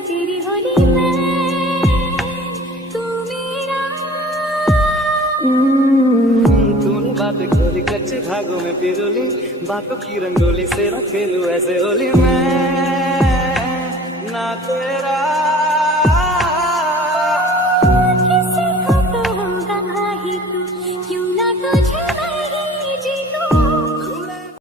तेरी होली मैं, तू मेरा। तूने बातें खोली कच्चे धागों में पिरोली, बातों की रंगोली से न खेलूं ऐसे होली मैं ना तेरा।